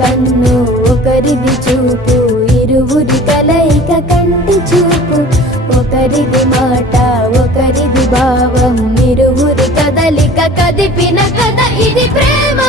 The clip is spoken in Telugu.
కన్ను ఒకరిది చూపు, ఇరువురి కలయిక కంటి చూపు. ఒకరిది మాట ఒకరిది భావం, ఇరువురి కదలిక కదిపిన కథ ఇది ప్రేమ